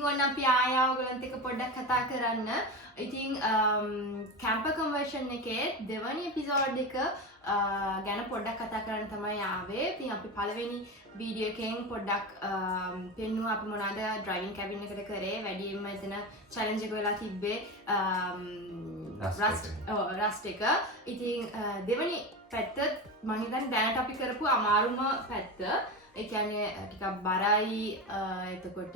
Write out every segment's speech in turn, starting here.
ඉතින් ඔන්න අපි ආයා ඔයගලන්ට එක පොඩ්ඩක් කතා කරන්න. ඉතින් කැම්පර් කන්වර්ෂන් එකේ දෙවැනි එපිසෝඩ් එක ගැන පොඩ්ඩක් කතා කරන්න තමයි ආවේ. ඉතින් අපි පළවෙනි වීඩියෝ එකෙන් පොඩ්ඩක් පෙන්නුවා අපි මොනවාද ඩ්‍රයිවිං කැබින් එකට කරේ. වැඩියෙන්ම එතන චැලෙන්ජ් එක වෙලා තිබ්බේ රස්ට් එක. ඉතින් දෙවැනි පැත්ත මම හිතන්නේ දැනට අපි කරපු අමාරුම පැත්ත. ඒ කියන්නේ ටිකක් බරයි එතකොට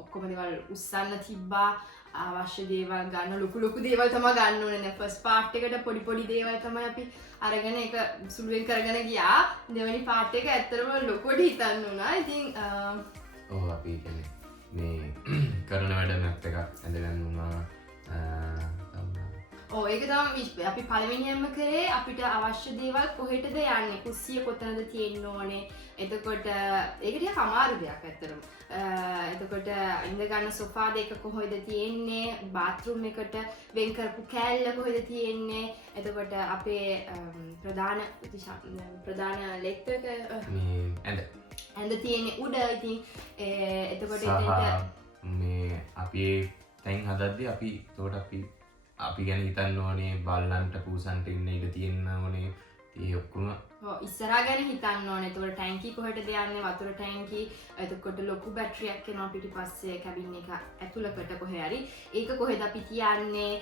ඔක්කොම දේවල් උස්සන්න තිබ්බා අවශ්‍ය දේවල් ගන්න ලොකු දේවල් තමයි ගන්න ඕනේ නේ ෆස්ට් පාර්ට් එකට පොඩි දේවල් තමයි අපි අරගෙන ඒක සුළුවෙන් කරගෙන ගියා දෙවෙනි පාර්ට් එක ඇත්තටම ලොකුවට හිතන්න උනා ඉතින් ඔව් අපි කියන්නේ මේ කරන වැඩ මැප් එකක් ඇඳගන්න උනා ඔව් ඒක තමයි අපි පළවෙනියෙන්ම කරේ අපිට අවශ්‍ය දේවල් කොහෙටද යන්නේ කුස්සිය කොතනද තියෙන්න ඕනේ එතකොට ඒක ටිකක් අමාරු දෙයක් ඇත්තටම එතකොට ඉඳ ගන්න සෝෆා දෙක කොහෙද තියෙන්නේ බාත්රූම් එකට වෙන් කරපු කෑල්ල කොහෙද තියෙන්නේ එතකොට අපේ ප්‍රධාන ලෙක්ට් එක මේ ඇඳ තියෙන්නේ උඩ ඉතින් එතකොට එතනට මේ අපි තැන් හදද්දී අපි ගැන හිතන්න ඕනේ බල්ලන්ට පූසන්ට ඉන්න ඉඩ තියෙන්න ඕනේ ඒ ඔක්කොම ඉස්සරහා ගැන හිතන්න ඕනේ. එතකොට ටැංකිය කොහෙටද යන්නේ? වතුර ටැංකිය. එතකොට ලොකු බැටරියක් එනවා පිටිපස්සේ කැබින් එක ඇතුළකට කොහේ හරි. ඒක කොහෙද අපි තියන්නේ?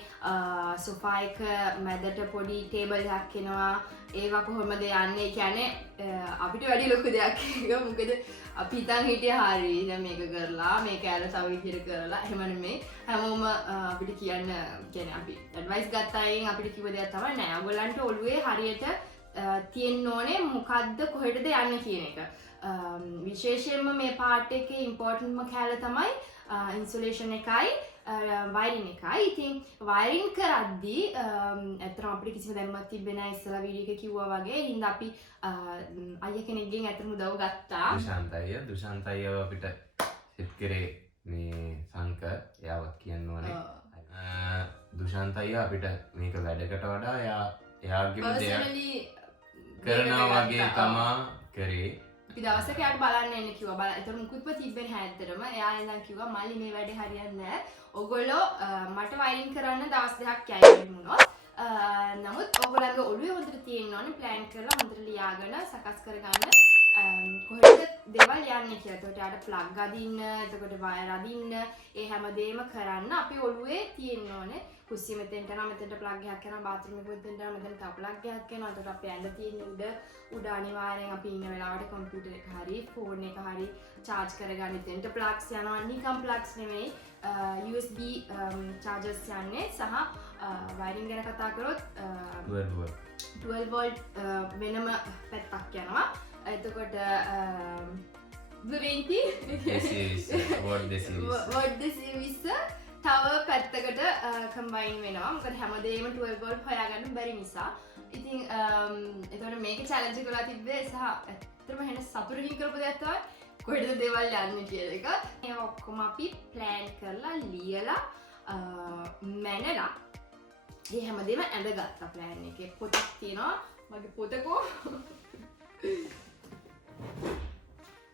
සෝෆා එක මැදට පොඩි ටේබල් එකක් එනවා. ඒවා කොහොමද යන්නේ? ඒ කියන්නේ අපිට වැඩි ලොකු දෙයක් ඒක. මොකද අපි හිතන් හිටියේ හරි දැන් මේක කරලා මේක ඇර තව විදිහට කරලා එහෙම නෙමෙයි. හැමෝම අපිට කියන්නේ අපි ඇඩ්වයිස් ගත්ත අයෙන් අපිට කිව්ව දෙයක් තමයි නෑ. ඔයගලන්ට ඔළුවේ හරියට තියෙන්න ඕනේ මොකද්ද කොහෙටද යන්න කියන එක. විශේෂයෙන්ම මේ පාර්ට් එකේ ඉම්පෝටන්ට්ම කැල තමයි ඉන්සුලේෂන් එකයි වයරින් එකයි. ඉතින් වයරින් කරද්දී ඇත්තටම අපිට කිසිම දැනුමක් තිබ්බේ නැහැ ඉස්සලා වීඩියෝ එකේ කිව්වා වගේ. හින්දා අපි අයියා කෙනෙක්ගෙන් ඇත්තටම උදව් ගත්තා. දුෂාන්ත අයියා අපිට සෙට් කරේ මේ සංක එයාවත් කියන්න ඕනේ. දුෂාන්ත අයියා අපිට මේක වැඩකට වඩා එයාගේ දෙයක් කරනවා වගේ තමා කරේ. අපි දවසක යාට බලන්න එන්න කිව්වා. බලන්න. ඒතර මුකුත්ම තිබ්බේ නැහැ ඇත්තටම. එයා ඉඳන් කිව්වා මල්ලි මේ වැඩේ හරියන්නේ නැහැ. ඔයගොල්ලෝ මට වයරින් කරන්න දවස් දෙකක් යයි වුණොත්. නමුත් ඔයගොල්ලන්ගේ ඔළුවේ හොඳට තියෙන්න ඕනේ ප්ලෑන් කරලා හොඳට ලියාගෙන සකස් කරගන්න. කොහෙද දේවල් යන්නේ කියලා. එතකොට යාට ප්ලග් අදින්න, එතකොට වයර් අදින්න, ඒ හැමදේම කරන්න අපි ඔළුවේ තියෙන්න ඕනේ. කුස්සිය මෙතෙන්ට යනවා මෙතෙන්ට ප්ලග් එකක් යනවා බාත්රූම් එක මෙතෙන්ට යනවා මෙතෙන්ට තව ප්ලග් එකක් යනවා එතකොට අපි ඇඳ තියෙන උඩ අනිවාර්යෙන් අපි ඉන්න වෙලාවට කම්පියුටර් එක හරි ෆෝන් එක හරි charge කරගන්න එතෙන්ට ප්ලග්ස් යනවා නිකම් ප්ලග්ස් නෙමෙයි USB chargers යන්නේ සහ වයරින් ගැන කතා කරොත් 12 volt වෙනම පැත්තක් යනවා එතකොට 220 watt 220 තව පැත්තකට කම්බයින් වෙනවා මොකද හැමදේම 12 volt හොයාගන්න බැරි නිසා. ඉතින් එතකොට මේකේ චැලෙන්ජ් එක කරලා තිබ්බේ සහ ඇත්තටම හෙන සතුටකින් කරපු දෙයක් තමයි කොහෙටද දේවල් යන්නේ කියන එක. ඒ ඔක්කොම අපි ප්ලෑන් කරලා ලියලා මැනලා මේ හැමදේම ඇඳගත්තා ප්ලෑන් එකේ. පොතක් තියෙනවා මගේ පොතකෝ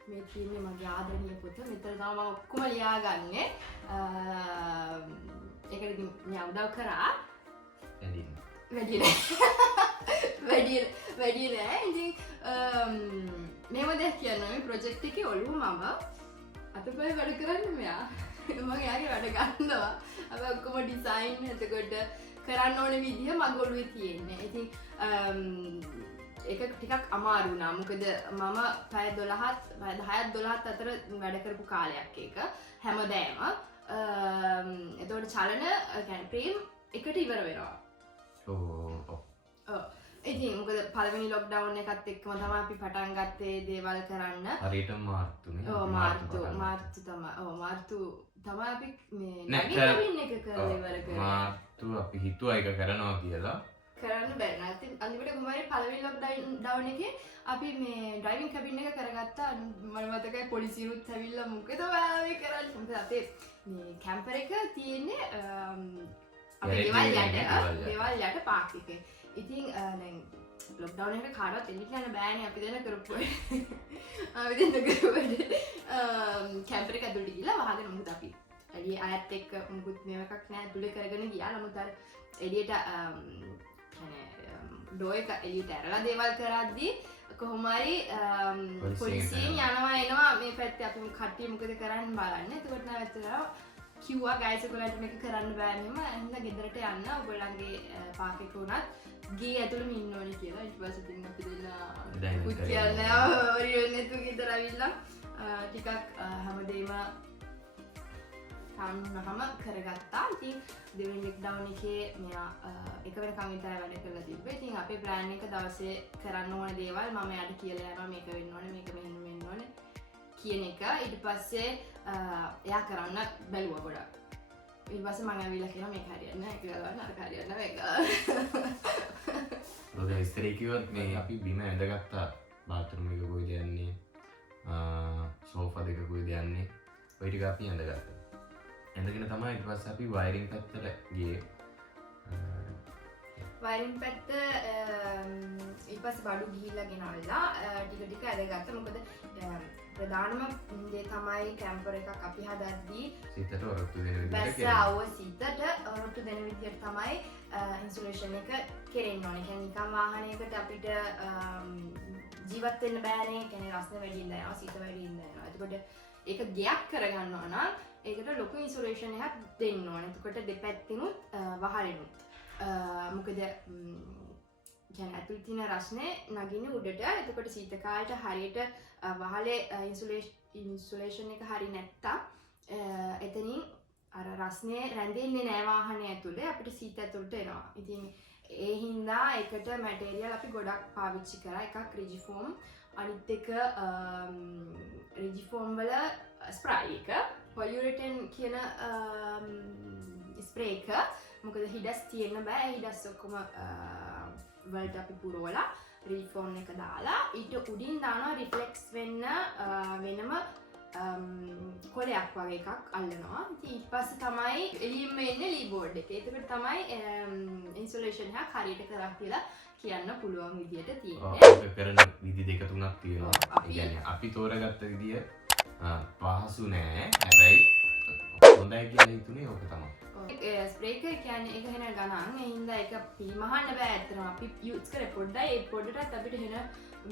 මේ තියෙන්නේ මගේ ආදරණීය පොත. මෙතන තමයි මම ඔක්කොම ලියාගන්නේ. ඒකට මම උදව් කරා. වැඩි නෑ. ඉතින් මේව දෙයක් කියනවා මේ ප්‍රොජෙක්ට් එකේ ඔළුව මම අතපය වැඩ කරන්නේ මෙයා. මම එයාගේ වැඩ ගන්නවා. අපි ඔක්කොම ඩිසයින් එතකොට කරන්න ඕන විදිහ මගේ ඔළුවේ තියෙන්නේ. ඉතින් ඒක ටිකක් අමාරු වුණා. මොකද මම පැය 10ත් අතර වැඩ කරපු කාලයක් ඒක හැමදාම. එතකොට චලන කියන්නේ ප්‍රේම් එකට ඉවර වෙනවා. ඔව්. ඉතින් මොකද පළවෙනි ලොක්ඩවුන් එකත් එක්කම තමයි අපි පටන් ගත්තේ දේවල් කරන්න. හරියටම මාර්තුනේ. ඔව් මාර්තු තමයි. ඔව් මාර්තු තමයි අපි මේ නැගිටින්න එක කරලා ඉවර කරේ. මාර්තු අපි හිතුවා ඒක කරනවා කියලා. කරන්න බැරි නැත්නම් අනිවාර්ය කුමාරේ පළවෙනි ලොක්ඩවුන් එකේ අපි මේ ඩ්‍රයිවිං කැබින් එක කරගත්තා. මම මතකයි පොලිසියුත් ඇවිල්ලා මොකද ඔයා මේ කරන්නේ? මොකද අපේ මේ කැම්පර් එක තියෙන්නේ අපේ දේවල් යට පාක් එකේ. ඉතින් දැන් ලොක්ඩවුන් එක කාටවත් එළියට යන්න බෑනේ අපි දෙන්න කරපු අපි දෙන්න කරුවට කැම්පර් එක ඇතුළට ගිහලා වහගෙන මොකද අපි එළිය අයත් එක්ක මොකුත් මේව එකක් නෑ ඇතුළේ කරගෙන ගියා නමුත් අර එළියට ඩෝ එක එළියට ඇරලා දේවල් කරද්දී කොහොම හරි පොලිසියෙන් යනවා එනවා මේ පැත්තේ අපි කට්ටිය මොකද කරන්න බලන්න. එතකොට නැවතුණා කිව්වා ගයිස් ඔයගොල්ලන්ට මේක කරන්න බෑ මෙහෙම. එහෙනම් ගෙදරට යන්න ඔයගොල්ලන්ගේ පාක් එක උනත් ගේ ඇතුළෙම ඉන්න ඕනේ කියලා. ඊට පස්සේ ඉතින් අපි දෙන්න කුත් කියන්නේ ඔරියන්නේ තු ගෙදර ඇවිල්ලා ටිකක් හැමදේම කන්නහම කරගත්තා. ඉතින් දෙවෙනි ලොක්ඩවුන් එකේ මෙයා එක වෙනකන් විතර වැඩ කරලා තිබ්බේ. ඉතින් අපේ ප්ලෑන් එක දවසේ කරන්න ඕන දේවල් මම එයාට කියලා යනවා මේක වෙන්න ඕනේ මේක මෙහෙම වෙන්න ඕනේ කියන එක. ඊට පස්සේ එයා කරන්න බැලුවා ගොඩක්. ඊට පස්සේ මම ඇවිල්ලා කියනවා මේක හරියන්නේ නැහැ කියලා ගන්න අර හරියන්නේ මේක. ඔය ඉස්තරේ කිව්වත් මේ අපි බිම ඇඳගත්තා. බාත්රූම් එක කොයිද යන්නේ? සෝෆා දෙක කොයිද යන්නේ? ඔය ටික අපි ඇඳගත්තා. ඇඳගෙන තමයි ඊට පස්සේ අපි වයරින් පැත්තට ගියේ. වයරින් පැත්ත ඊට පස්සේ බඩු ගිහිල්ලා ගෙනල්ලා ටික ටික ඇදගත්තා. මොකද ප්‍රධානම දේ තමයි කැම්පර් එකක් අපි හදද්දී සිතට ඔරොත්තු දෙන විදිහට බැස්ස ආව සිතට ඔරොත්තු දෙන විදිහට තමයි ඉන්සුලේෂන් එක කෙරෙන්න ඕනේ. කියන්නේ නිකන් වාහනයකට අපිට ජීවත් වෙන්න බෑනේ. කියන්නේ රස්නේ වැඩි ඉඳලා යනවා සිත වැඩි ඉඳලා යනවා. එතකොට ඒක ගයක් කරගන්නවා නම් ඒකට ලොකු ඉන්සුලේෂන් එකක් දෙන්න ඕනේ. එතකොට දෙපැත්තිනුත් වහලෙනුත් මොකද කියන්නේ ඇතුළේ තියෙන රස්නේ නගින්නේ උඩට. එතකොට සීත කාලයට හරියට වහලේ ඉන්සුලේෂන් එක හරි නැත්තම් එතනින් අර රස්නේ රැඳෙන්නේ නැහැ වාහනේ ඇතුලේ අපිට සීත ඇතුළට එනවා. ඉතින් ඒ හින්දා ඒකට මැටීරියල් අපි ගොඩක් පාවිච්චි කරා. එකක් රිජිෆෝම් අනිත් එක රිජිෆෝම් වල ස්ප්‍රයි එක පොලියුරෙටන් කියන ස්ප්‍රේ එක. මොකද හිඩස් තියෙන්න බෑ. හිඩස් ඔක්කොම වලට අපි පුරවලා රිෆෝම් එක දාලා ඊට උඩින් දානවා රිෆ්ලෙක්ස් වෙන්න වෙනම කොලයක් වගේ එකක් අල්ලනවා. ඉතින් ඊට පස්සේ තමයි එළියෙම එන්නේ ලී බෝඩ් එක. ඒකට තමයි ඉන්සුලේෂන් එකක් හරියට කරා කියලා කියන්න පුළුවන් විදියට තියෙන්නේ. ඔව් කරන විදි දෙක තුනක් තියෙනවා. ඒ කියන්නේ අපි තෝරගත්ත විදිය පහසු නෑ. හැබැයි හොඳයි කියලා හිතුනේ ඕක තමයි. ස්ප්‍රේ එක කියන්නේ ඒක වෙන ගණන්. ඒ හින්දා ඒක පිළිමහන්න බෑ. ඇත්තටම අපි යූස් කරේ පොඩ්ඩයි ඒ පොඩ්ඩටත් අපිට වෙන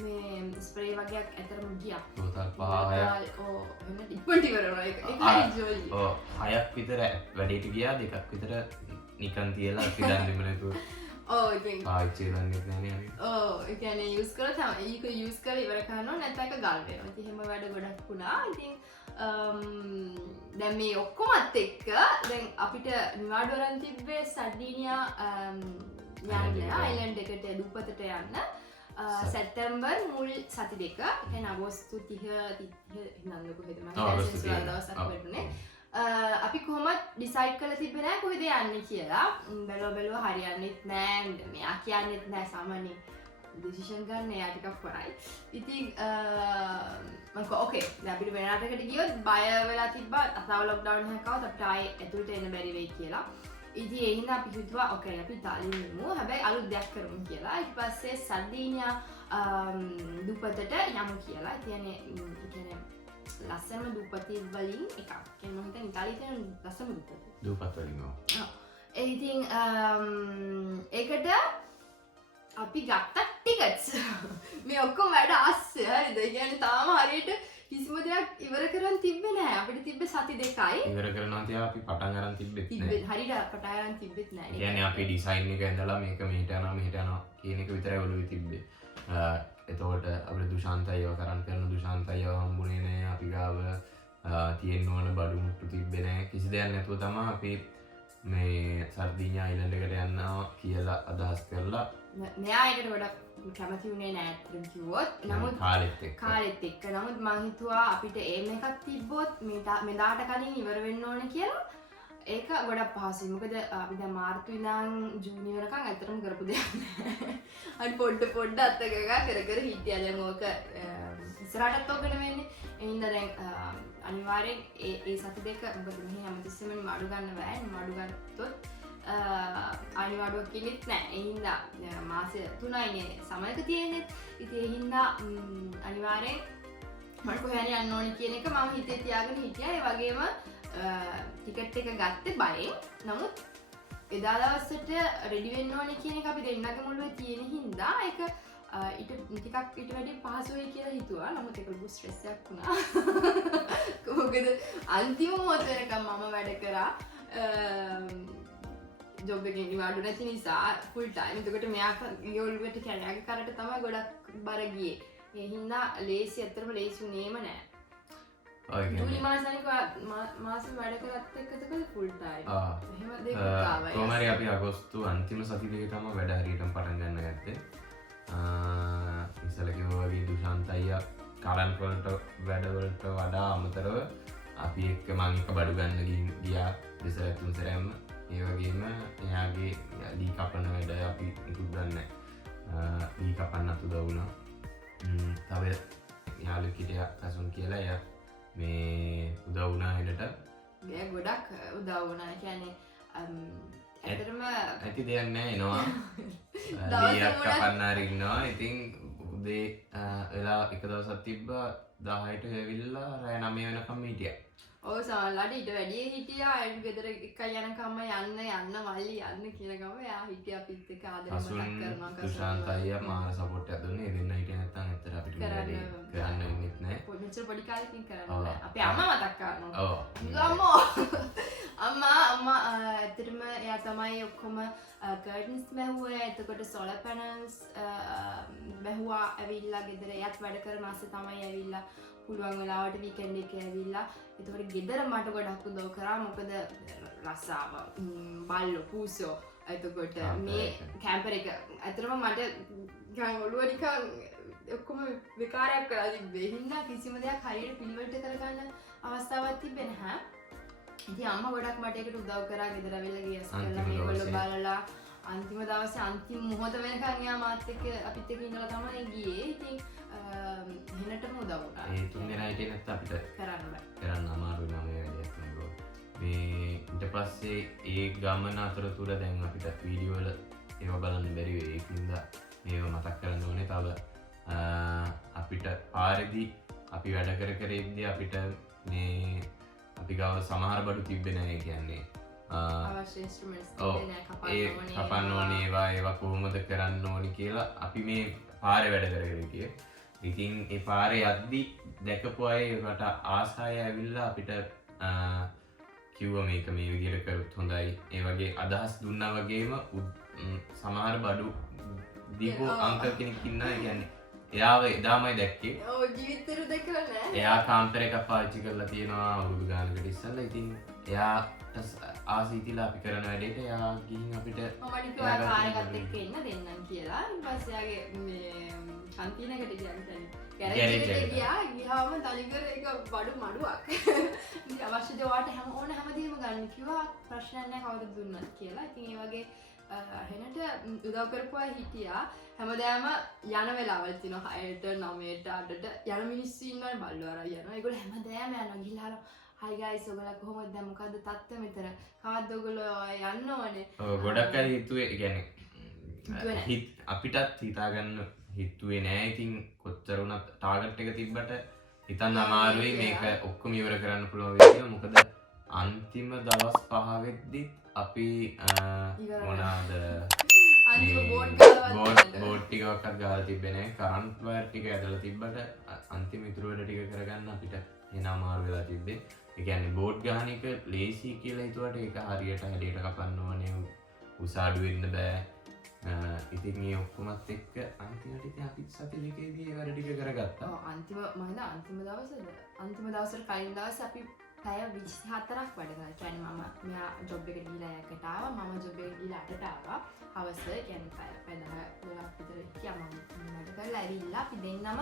මේ ස්ප්‍රේ වගේක් ඇතරම ගියා. බෝතල් 5 ඔව් වෙන ඉක්මනට ඉවරනවා. ඒක හරි ජොලි. ඔව් 6ක් විතර වැඩේට ගියා. 2ක් විතර නිකන් තියලා අපි දන්නේම නැතුව. ඔව් ඉතින් පාවිච්චි කරන්නේ නැහැ අපි. ඔව් ඒ කියන්නේ යූස් කරලා තමයි ඒක යූස් කරලා ඉවර කරනවා නැත්නම් ඒක ගල් වෙනවා. ඉතින් එහෙම වැඩ ගොඩක් වුණා. ඉතින් දැන් මේ ඔක්කොමත් එක්ක දැන් අපිට නිවාඩු වරන් තිබ්බේ සර්ඩීනියා යන්න අයිලන්ඩ් එකට දුපතට යන්න සැප්තැම්බර් මුල් සති දෙක. කියන්නේ අගෝස්තු 30 නන්ද කොහෙද මම දවසක් වෙන්නේ. අපි කොහොමත් ඩිසයිඩ් කරලා තිබ්බේ නැහැ කොහෙද යන්නේ කියලා. බැලුවා හරියන්නේත් නැහැ. මෙයා කියන්නේත් නැහැ සාමාන්‍යයෙන් ඩිසිෂන් ගන්න එයා ටිකක් කරයි. ඉතින් මම කිව්වා ඕකේ දැන් අපිට වෙන රටකට ගියොත් බය වෙලා තිබ්බා තව ලොක්ඩවුන් එකක් ආවොත් අපිට ආයේ ඇතුළට එන්න බැරි වෙයි කියලා. ඉතින් ඒ හින්දා අපි හිතුවා ඕකේ අපි ඉතාලියෙන් යමු. හැබැයි අලුත් දෙයක් කරමු කියලා. ඊට පස්සේ සර්ඩීනියා දුපතට යමු කියලා. කියන්නේ ලස්සනම දුපති වලින් එකක්. කියන්නේ මම හිතන්නේ ඉතාලියේ තියෙන ලස්සනම දුපත් වලින් ඔව්. ඉතින් ඒකට අපි ගත්ත ටිකට්ස් මේ ඔක්කොම වැඩ අස්සේ හරිද? ඒ කියන්නේ තාම හරියට කිසිම දෙයක් ඉවර කරන් තිබ්බේ නැහැ. අපිට තිබ්බේ සති දෙකයි. ඉවර කරනවා තියා අපි පටන් අරන් තිබ්බෙත් නැහැ. හරියට පටන් අරන් තිබ්බෙත් නැහැ. ඒ කියන්නේ අපි ඩිසයින් එක ඇඳලා මේක මෙහෙට යනවා කියන එක විතරයි ඔළුවේ තිබ්බේ. එතකොට අපිට දුෂාන්තයව කරන් කරන දුෂාන්තයව හම්බුනේ නැහැ. අපි ගාව තියෙන්න ඕන බඩු මුට්ටු තිබ්බේ නැහැ. කිසි දෙයක් නැතුව තමයි අපි මේ සර්දීනියා අයිලන්ඩ් එකට යනවා කියලා අදහස් කරලා මෙයා ඒකට ගොඩක් කැමති වුණේ නෑ අත්‍තරම කිව්වොත්. නමුත් කාලෙත් එක්ක නමුත් මං හිතුවා අපිට ඒම් එකක් තිබ්බොත් මෙදාට කලින් ඉවර වෙන්න ඕන කියලා. ඒක ගොඩක් පහසුයි. මොකද අපි දැන් මාර්තු ඉඳන් ජූනි වෙනකන් ඇත්තටම කරපු දෙයක් නෑ. අර පොඩ අත්තක කර කර හිටියා. දැන් ඕක ඉස්සරහටත් ඕකනේ වෙන්නේ. ඒ හින්දා දැන් අනිවාර්යෙන් ඒ සති දෙක මොකද මෙහි හැමතිස්සෙම නිවාඩු ගන්න බෑ. නිවාඩු ගත්තොත් අනිවාඩුවක් කිලිත් නෑ. ඒ හින්දා මාසෙ 3යිනේ සමයක තියෙන්නේ. ඉතින් ඒ හින්දා අනිවාර්යෙන් මට කොහේ හරි යන්න ඕනේ කියන එක මම හිතේ තියාගෙන හිටියා. ඒ වගේම ටිකට් එක ගත්තේ බයෙන්. නමුත් එදා දවසට රෙඩි වෙන්න ඕනේ කියන එක අපි දෙන්නගේ මුල්වේ තියෙන හින්දා ඒක ටිකක් ඊට වැඩි පහසුයි කියලා හිතුවා. නමුත් ඒක ලොකු ස්ට්‍රෙස් එකක් වුණා. මොකද අන්තිම මොහොත වෙනකම් මම වැඩ කරා. ජොබ් එකේ නිවාඩු නැති නිසා ෆුල් ටයිම්. එතකොට මෙයා යෝල්වට කැලෑගේ කරට තමයි ගොඩක් බර ගියේ. ඒ හින්දා ලේසි ඇත්තටම ලේසි උනේම නෑ. ජූලි මාසනික මාසෙ වැඩ කරත් එක්කද ෆුල් ටයිම්. එහෙම දෙයක් ආවා. කොහමරි අපි අගෝස්තු අන්තිම සති දෙකේ තමයි වැඩ හරියටම පටන් ගන්න ගත්තේ. ඉස්සල කිව්වා වගේ දුෂාන්ත අයියා කරන්ට් වලට වැඩවලට වඩා අමතරව අපි එක්ක මම එක්ක බඩු ගන්න ගියා දෙසර තුන් සැරයක්ම. ඒ වගේම එයාගේ දී කපන වැඩ අපි ඉක්ුත් දන්නේ නැහැ. දී කපන්නත් උදව් වුණා. තව යාළුවෙක් හිටියා කසුන් කියලා එයා මේ උදව් වුණා හෙලට. එයා ගොඩක් උදව් වුණා. කියන්නේ ඇත්තටම ඇති දෙයක් නෑ එනවා. දීයක් කපන්න හරි ඉන්නවා. ඉතින් උදේ වෙලා එක දවසක් තිබ්බා 10ට ඇවිල්ලා රෑ 9 වෙනකම් හිටියා. ඔව් සමහරවිට ඊට වැඩිය හිටියා. අයින් ගෙදර එක යනකම් යන්න මල්ලි යන්න කියන ගම එයා හිටියා අපිත් එක්ක ආදරේ මතක් කරනවා. දුෂාන්ත අයියා මාර සපෝට් එකක් දුන්නේ. දෙන්න හිටියේ නැත්නම් ඇත්තට අපිට කරන්න වෙන්නේ නැහැ. මෙච්චර පොඩි කාලෙකින් කරන්න බෑ. අපේ අම්මා මතක් කරනවා. ඔව්. අම්මා ඇත්තටම එයා තමයි ඔක්කොම කර්ටන්ස් බැහුවේ. එතකොට සෝලර් පැනල්ස් බැහුවා ඇවිල්ලා ගෙදර. එයාත් වැඩ කරන අස්සේ තමයි ඇවිල්ලා පුළුවන් වෙලාවට වීකෙන්ඩ් එකේ ඇවිල්ලා. එතකොට ගෙදර මට ගොඩක් උදව් කරා. මොකද රස්සාව බල්ලෝ පූසෝ එතකොට මේ කැම්පර් එක ඇත්තටම මට නිකන් ඔළුව නිකන් ඔක්කොම විකාරයක් කරලා තිබ්බේ. හින්දා කිසිම දෙයක් හරියට පිළිවෙලට කරගන්න අවස්ථාවක් තිබ්බේ නැහැ. ඉතින් අම්මා ගොඩක් මට ඒකට උදව් කරා. ගෙදර ඇවිල්ලා ගියස් කරලා මේගොල්ලෝ බලලා අන්තිම දවසේ අන්තිම මොහොත වෙනකන් එයා මාත් එක්ක අපිත් එක්ක ඉඳලා තමයි ගියේ. ඉතින් හෙනටම උදව් වුණා. ඒ තුන් දෙනා හිටියේ නැත්නම් අපිට කරන්න බෑ. කරන්න අමාරු වෙනවා මේ වැඩේත් නේද. මේ ඊට පස්සේ ඒ ගමන අතරතුර දැන් අපිට වීඩියෝ වල ඒව බලන්න බැරි වෙයි. ඒකින්ද මේව මතක් කරන්න ඕනේ. තව අපිට පාරේදී අපි වැඩ කර ඉද්දී අපිට මේ අපි ගාව සමහර බඩු තිබ්බේ නැහැ. කියන්නේ අවශ්‍ය ඉන්ස්ට්‍රුමන්ට්ස් තිබ්බේ නැහැ. කපන්න ඕනේ ඒවා කොහොමද කරන්න ඕනි කියලා අපි මේ පාරේ වැඩ කරගෙන හිටියේ. ඉතින් ඒ පාරේ යද්දි දැකපු අය ඒකට ආසාය ඇවිල්ලා අපිට කිව්වා මේක මේ විදිහට කරොත් හොඳයි. ඒ වගේ අදහස් දුන්නා වගේම සමහර බඩු දීපු අංකල් කෙනෙක් ඉන්නවා. කියන්නේ එයාව එදාමයි දැක්කේ. ඔව් ජීවිතේට දැකලා නෑ. එයා කාම්පර් එකක් පාවිච්චි කරලා තියෙනවා අවුරුදු ගානකට ඉස්සෙල්ලා. ඉතින් එයාට ආසීතිලා අපි කරන වැඩේට එයා ගිහින් අපිට මම නිකන් කාර්යගත එක්ක ඉන්න දෙන්නම් කියලා. ඊට පස්සේ එයාගේ මේ කන්තිනකට ගියාම ගියාම තනිකර ඒක බඩු මඩුවක්. ඉතින් අවශ්‍ය දේ වාට හැමදේම ගන්න කිව්වා. ප්‍රශ්නයක් නැහැ කවුරුද දුන්නත් කියලා. ඉතින් ඒ වගේ හෙනට උදව් කරපු අය හිටියා. හැමදාම යන වෙලාවල් තියෙනවා 6ට 9ට 8ට යන මිනිස්සු ඉන්නවනේ බල්ලෝ අරන් යනවා. ඒගොල්ලෝ හැමදාම යනවා ගිහලා හයි ගයිස් ඔයගොල්ලෝ කොහොමද දැන් මොකද්ද තත්ත්වය මෙතන? කවද්ද ඔයගොල්ලෝ යන්න ඕනේ? ඔව් ගොඩක් අය හිතුවේ කියන්නේ අපිටත් හිතාගන්න හිතුවේ නෑ. ඉතින් කොච්චර වුණත් ටාගට් එක තිබ්බට හිතන්න අමාරුයි මේක ඔක්කොම ඉවර කරන්න පුළුවන් වෙයි කියලා. මොකද අන්තිම දවස් 5 වෙද්දි අපි මොනවාද බෝඩ් ටිකක්වත් ගාලා තිබ්බේ නෑ. කරන්ට් වයර් ටික ඇදලා තිබ්බට අන්තිම ඉතුරු වැඩ ටික කරගන්න අපිට එන අමාරු වෙලා තිබ්බේ. ඒ කියන්නේ බෝඩ් ගහන එක ලේසි කියලා හිතුවට ඒක හරියට හැඩයට කපන්න ඕනේ. උසාඩු වෙන්න බෑ. ඉතින් මේ ඔක්කොමත් එක්ක අන්තිමට ඉතින් අපි සති දෙකේදී ඒ වැඩ ටික කරගත්තා. ඔව් අන්තිම මම අන්තිම දවසට කලින් දවසේ අපි පැය 24ක් වැඩ කරා. කියන්නේ මම මෙයා ජොබ් එකට ගිහලා යකට ආවා. මම ජොබ් එකට ගිහලා අටට ආවා. හවස කියන්නේ පැය 10 විතර ගියා මම වැඩ කරලා ඇවිල්ලා අපි දෙන්නම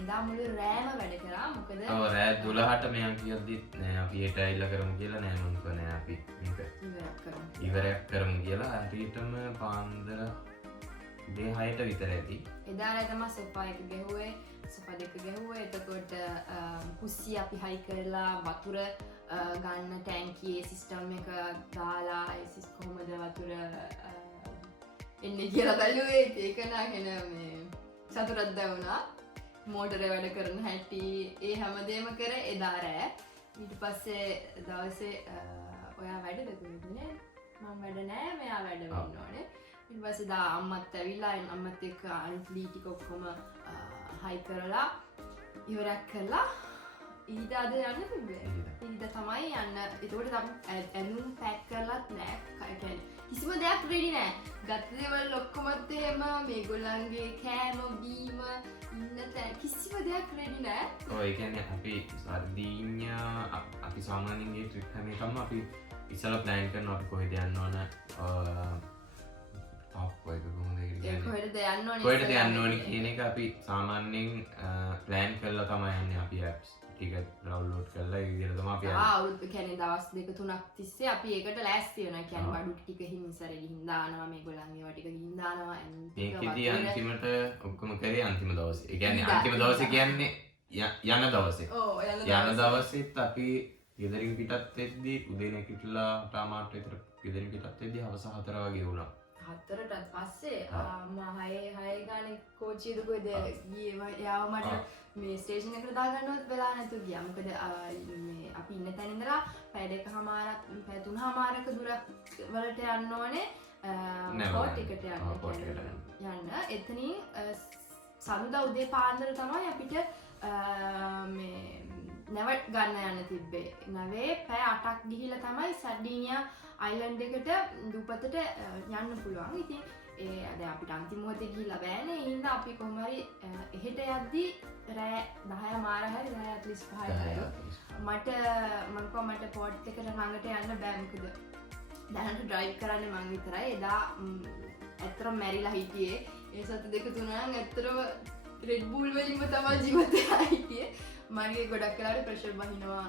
එදා මුළු රෑම වැඩ කරා. මොකද ඔව් රෑ 12ට මෙයන් කියද්දි නෑ අපි හෙට ඇවිල්ලා කරමු කියලා නෑ මම කිව්වා නෑ අපි මේක ඉවරයක් කරමු කියලා හරියටම පාන්දර 6ට විතර ඇති. එදා රෑ තමයි සෝෆා එක ගැහුවේ. සෝෆා දෙක ගැහුවේ. එතකොට කුස්සිය අපි හයි කරලා වතුර ගන්න ටැංකියේ සිස්ටම් එක දාලා ඒ කොහොමද වතුර එන්නේ කියලා බැලුවේ. ඒක නාගෙන මේ සතුටක් දැනුණා. මෝටරේ වැඩ කරන හැටි ඒ හැමදේම කර එදා රෑ. ඊට පස්සේ දවසේ ඔයා වැඩද කිව්වේ? මම වැඩ නෑ මෙයා වැඩ වෙන්න ඕනේ. ඊට පස්සේ දා අම්මත් ඇවිල්ලා අම්මත් එක්ක අනිත් ලී ටික ඔක්කොම හයි කරලා ඉවරයක් කරලා ඊට අද යන්න තිබ්බේ. ඊට තමයි යන්න. ඒකට තමයි ඇඳුම් පැක් කරලත් නෑ. කියන්නේ කිසිම දෙයක් රෙඩි නෑ. ගත්ත දේවල් ඔක්කොමත් එහෙම මේගොල්ලන්ගේ කෑම බීම ඉන්න තැන කිසිම දෙයක් රෙඩි නෑ. ඔව් ඒ කියන්නේ අපි සර්දීන්යා අපි සාමාන්‍යයෙන් ගේ ට්‍රිප් හැම එකම අපි ඉස්සෙල්ලා ප්ලෑන් කරනවා අපි කොහෙද යන්න ඕන කොහෙටද යන්න ඕන කියන එක අපි සාමාන්‍යයෙන් ප්ලෑන් කරලා තමයි යන්නේ. අපි ඇප්ස් ටික ඩවුන්ලෝඩ් කරලා ඒ විදිහට තමයි අපි යන්නේ. අවුරුදු කියන්නේ දවස් 2-3ක් තිස්සේ අපි ඒකට ලෑස්ති වෙනවා. කියන්නේ බඩු ටික හිමිසර ගිහින් දානවා මේගොල්ලන්ගේ ඒවා ටික ගිහින් දානවා. ඒකෙදී අන්තිමට ඔක්කොම කරේ අන්තිම දවසේ. ඒ කියන්නේ අන්තිම දවසේ කියන්නේ යන දවසේ. ඔව් යන දවසෙත් අපි ගෙදරින් පිටත් වෙද්දී උදේ නැගිටලා ටමාට් විතර ගෙදරින් පිටත් වෙද්දී හවස 4 වගේ වුණා. 4ට පස්සේ මම 6 ගානේ කෝච්චියද කොහෙද ගියේ යාව මට මේ ස්ටේෂන් එකට දාගන්නවත් වෙලා නැතුව ගියා. මොකද මේ අපි ඉන්න තැන ඉඳලා පැය 2කමාරක් පැය 3කමාරක දුර වලට යන්න ඕනේ පෝට් එකට යන්න. එතනින් සඳුදා උදේ පාන්දර තමයි අපිට මේ නැව ගන්න යන්න තිබ්බේ. නැවේ පැය 8ක් ගිහිල්ලා තමයි සර්ඩීනියා අයිලන්ඩ් එකට දුපතට යන්න පුළුවන්. ඉතින් ඒ අද අපිට අන්තිම මොහොතේ ගිහිල්ලා බෑනේ. ඒ හින්දා අපි කොහොම හරි එහෙට යද්දි රෑ 10 මාර හරි රෑ at least 5යි. මට පෝට් එකට ළඟට යන්න බෑ. මොකද දැනට ඩ්‍රයිව් කරන්නේ මං විතරයි. එදා ඇත්තටම මැරිලා හිටියේ. ඒ සත දෙක තුන නම් ඇත්තටම රෙඩ් බුල් වලින්ම තමයි ජීවත් වෙලා හිටියේ. මගේ ගොඩක් වෙලාවට ප්‍රෙෂර් බහිනවා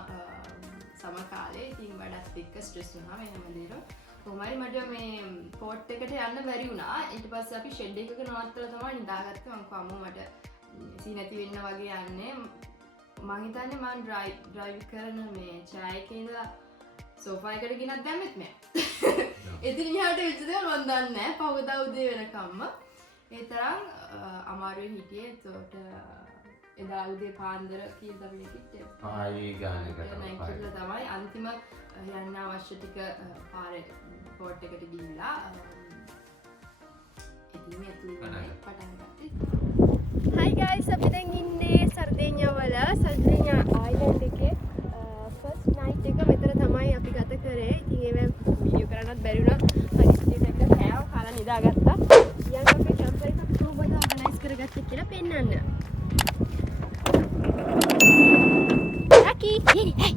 සම කාලේ. ඉතින් වැඩත් එක්ක ස්ට්‍රෙස් වුණා මේ හැමදේම. කොහොම හරි මට මේ පෝට් එකට යන්න බැරි වුණා. ඊට පස්සේ අපි ෂෙඩ් එකක නවත්තලා තමයි නිදාගත්තේ. මං කිව්වා අම්මෝ මට සී නැති වෙන්න වගේ යන්නේ. මං හිතන්නේ මං ඩ්‍රයිව් කරන මේ චාය එකේ ඉඳලා සෝෆා එකට ගෙනත් දැම්මෙත් නෑ. එතන ඉහාට වෙච්ච දේ මම දන්නේ නෑ. පහුවදා උදේ වෙනකම්ම ඒ තරම් අමාරුවේ හිටියේ. ඒකට එදා උදේ පාන්දර කීයද අපි හිටියේ? 5 ගානකට තමයි අන්තිම යන්න අවශ්‍ය ටික පාරේ පෝට් එකට ගිහිල්ලා ඉතින් පටන් ගත්තා. Hi guys, අපි දැන් ඉන්නේ සර්දේනියා වල සර්දේනියා අයිලන්ඩ් එකේ ෆස්ට් නයිට් එක මෙතන තමයි අපි ගත කරේ. ඉතින් ඒවෙන් වීඩියෝ කරන්නත් බැරි වුණා. හදිස්සියට එක කෑව කාලා නිදාගත්තා. ඊයන් අපේ කැම්ප් එක කොහොමද ඕගනයිස් කරගත්තේ කියලා පෙන්නන්න. Lucky, hey.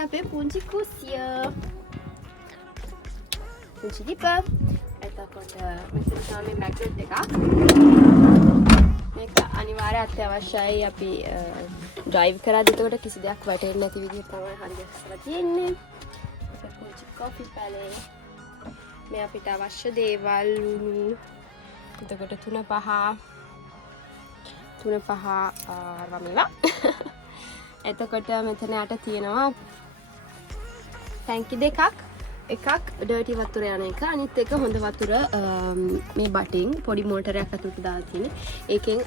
අපේ පුංචි කුස්සිය පුංචි දීපා. එතකොට මෙතන තමයි මැග්නට් එකක්. මේක අනිවාර්ය අත්‍යවශ්‍යයි. අපි ඩ්‍රයිව් කරද්දී එතකොට කිසි දෙයක් වැටෙන්නේ නැති විදිහට තමයි හරියට කරලා තියෙන්නේ. පුංචි කොෆි පැලේ මේ අපිට අවශ්‍ය දේවල් ලුණු එතකොට 3-5 රමිලා. එතකොට මෙතන යට තියෙනවා ටැංකි දෙකක්. එකක් ඩර්ටි වතුර යන එක, අනිත් එක හොඳ වතුර මේ බටින් පොඩි මෝටරයක් අතුරට දාලා තියෙන. ඒකෙන්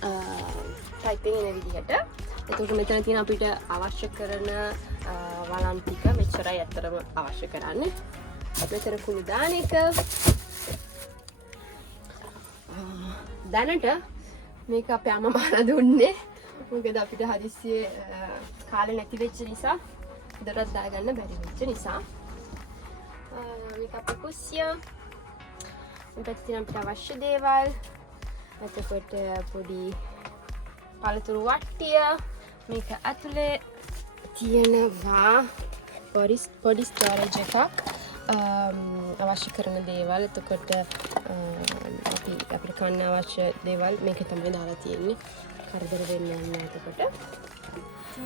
ටයිපින් එන විදිහට. එතකොට මෙතන තියෙන අපිට අවශ්‍ය කරන වලන් ටික මෙච්චරයි අතරම අවශ්‍ය කරන්නේ. මෙතන කුණු දාන එක. දැනට මේක අපේ අම්මා මාලා දුන්නේ. මොකද අපිට හදිස්සියේ කාලේ නැති වෙච්ච නිසා දොරක් දාගන්න බැරි වෙච්ච නිසා. මේක අපේ කුස්සිය. මේ පැත්තේ තියෙන අපිට අවශ්‍ය දේවල්. එතකොට පොඩි පළතුරු වට්ටිය. මේක ඇතුලේ තියෙනවා පොඩි ස්ටෝරේජ් එකක්. අවශ්‍ය කරන දේවල්. එතකොට අපිට කන්න අවශ්‍ය දේවල් මේක තමයි දාලා තියෙන්නේ. කරදර වෙන්නේ නැහැ එතකොට.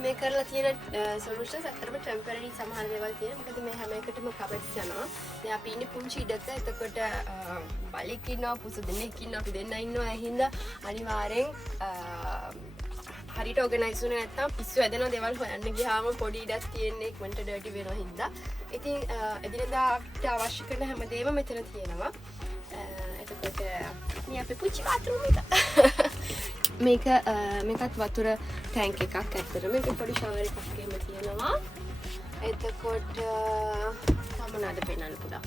මේ කරලා තියෙන සොලියුෂන්ස් අතරම ටෙම්පරරි සමහර දේවල් තියෙනවා. මොකද මේ හැම එකටම කවර්ස් යනවා. දැන් අපි ඉන්නේ පුංචි ඉඩක. එතකොට බල්ලෙක් ඉන්නවා, පුසු දෙන්නෙක් ඉන්නවා, අපි දෙන්නා ඉන්නවා. ඒ හින්දා අනිවාර්යෙන් හරියට ඕගනයිස් වුණේ නැත්නම් පිස්සු හැදෙන දේවල් හොයන්න ගියාම පොඩි ඉඩක් තියෙන්නේ ඉක්මනට ඩර්ටි වෙනවා හින්දා. ඉතින් එදිනෙදාට අවශ්‍ය කරන හැමදේම මෙතන තියෙනවා. එතකොට මේ අපේ පුංචි බාත්රූම් එක. මේකත් වතුර ටැංක් එකක් ඇත්තටම. මේක පොඩි ෂවර් එකක් එහෙම තියෙනවා. එතකොට මොනවද පෙන්නන්න පුඩා.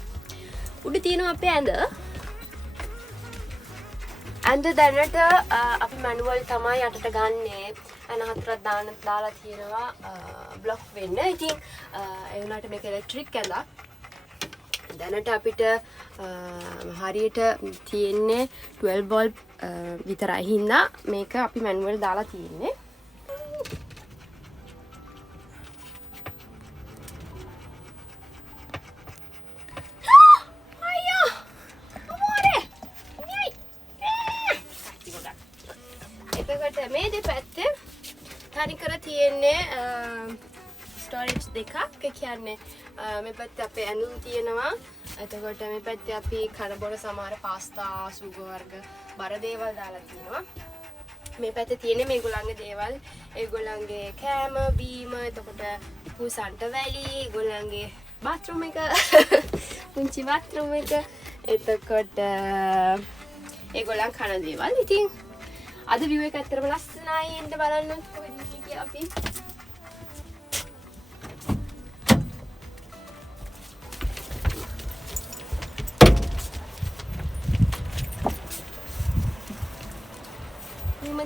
උඩ තියෙනවා අපේ ඇඳ. ඇඳ දැනට අපි මැනුවල් තමයි යටට ගන්නේ. ඇන හතරක් දාලා තියෙනවා බ්ලොක් වෙන්න. ඉතින් ඒ වුණාට මේක ඉලෙක්ට්‍රික් ඇඳක්. දැනට අපිට හරියට තියෙන්නේ 12 බල්බ් විතරයි හින්දා මේක අපි මැනුවල් දාලා තියෙන්නේ. එතකොට මේ දෙපැත්තේ තනිකර තියෙන්නේ ස්ටෝරේජ් දෙකක්. ඒ කියන්නේ මේ පැත්තේ අපේ ඇඳුම් තියෙනවා. එතකොට මේ පැත්තේ අපි කනබොන සමහර පාස්තා, සුග වර්ග, බර දේවල් දාලා තියෙනවා. මේ පැත්තේ තියෙන්නේ මේගොල්ලන්ගේ දේවල්. ඒගොල්ලන්ගේ කෑම, බීම, එතකොට පුසන්ට වැලි, ඒගොල්ලන්ගේ බාත්රූම් එක, පුංචි බාත්රූම් එක. එතකොට ඒගොල්ලන් කන දේවල්. ඉතින් අද view එක ඇත්තටම ලස්සනයි. එන්න බලන්න කොහෙද ඉන්නේ අපි.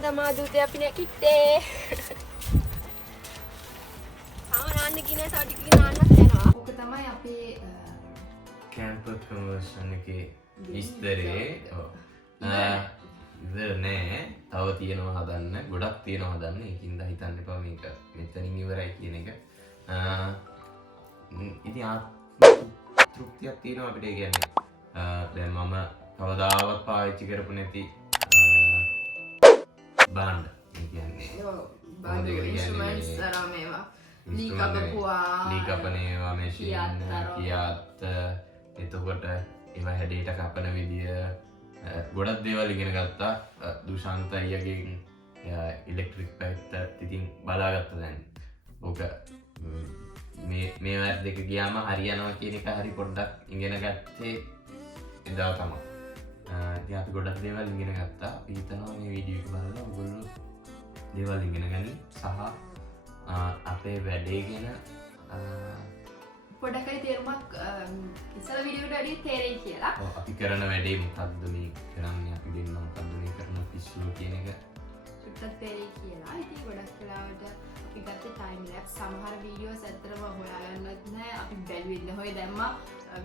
තමා දුතේ අපි නැකිට්ටේ. නාන්න කියන සාටිකේ නාන්නත් යනවා. ඕක තමයි අපේ කැම්පර් කන්වර්ෂන් එකේ විස්තරේ. ඉවර නෑ. තව තියෙනවා හදන්න. ගොඩක් තියෙනවා හදන්න. ඒකින්ද හිතන්න එපා මේක මෙතනින් ඉවරයි කියන එක. ඉතින් තෘප්තියක් තියෙනවා අපිට. ඒ කියන්නේ දැන් මම කවදාවත් පාවිච්චි කරපු නැති බාණ්ඩ. ඒ කියන්නේ බාණ්ඩ ඉන්ස්ට්‍රුමන්ට්ස් තරම් ඒවා. ලී කපන ඒවා මැෂින් කියාත්. එතකොට ඒවා හැඩයට කපන විදිය ගොඩක් දේවල් ඉගෙන ගත්තා. දුෂාන්ත අයියගෙන් ඉලෙක්ට්‍රික් පැත්ත ඉතින් බලාගත්තා දැන්. ඕක මේ වැඩ දෙක ගියාම හරියනවා කියන එක හරි පොඩ්ඩක් ඉගෙන ගත්තේ එදා තමයි. ඉතින් අපි ගොඩක් දේවල් ඉගෙන ගත්තා. අපි හිතනවා මේ වීඩියෝ එක බලලා ඔයගොල්ලෝ දේවල් ඉගෙන ගන්න සහ අපේ වැඩේ ගැන පොඩ්ඩක් හරි තේරුමක් ඉස්සර වීඩියෝ එකට වැඩි තේරෙයි කියලා. අපි කරන වැඩේ මොකද්ද මේ කරන්නේ, අපි දෙන්න මොකද්ද මේ කරන පිස්සුව කියන එක චුට්ටක් තේරෙයි කියලා. ඉතින් ගොඩක් වෙලාවට අපි ගත්තේ ටයිම් ලැප්ස්. සමහර වීඩියෝස් ඇත්තටම හොයාගන්නත් නෑ. අපි බැලුවේ ඉන්න හොය දැම්මා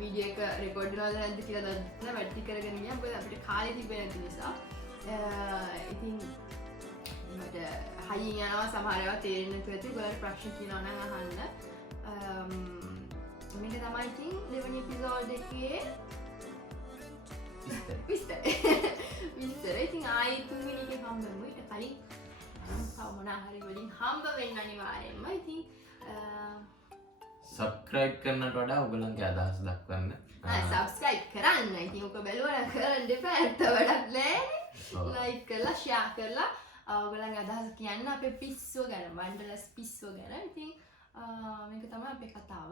වීඩියෝ එක රෙකෝඩ් වෙනවද නැද්ද කියලා දන්නේ නැහැ. වැඩි කරගෙන ගියා. මොකද අපිට කාලේ තිබෙන්නේ නැති නිසා. ඉතින් මට හයියෙන් යනවා සමහර ඒවා තේරෙන්නේ නැතුව ඇති. ඔයාලට ප්‍රශ්න කියනවා නම් අහන්න. මේක තමයි ඉතින් දෙවෙනි එපිසෝඩ් එකේ විස්තර. ඉතින් ආයි තුන්වෙනි එකේ හම්බ වෙමු. ඊට කලින් මොනවා හරි වලින් හම්බ වෙන්න අනිවාර්යෙන්ම. ඉතින් සබ්ස්ක්‍රයිබ් කරන්නට වඩා ඔයගලන්ගේ අදහස් දක්වන්න. සබ්ස්ක්‍රයිබ් කරන්න. ඉතින් ඔක බැලුවා කරන්න එපා. ඇත්ත වැඩක් නෑනේ. ලයික් කරලා ෂෙයා කරලා ඔයගලන්ගේ අදහස් කියන්න අපේ පිස්සුව ගැන, වන්ඩර්ලස් පිස්සුව ගැන. ඉතින් මේක තමයි අපේ කතාව.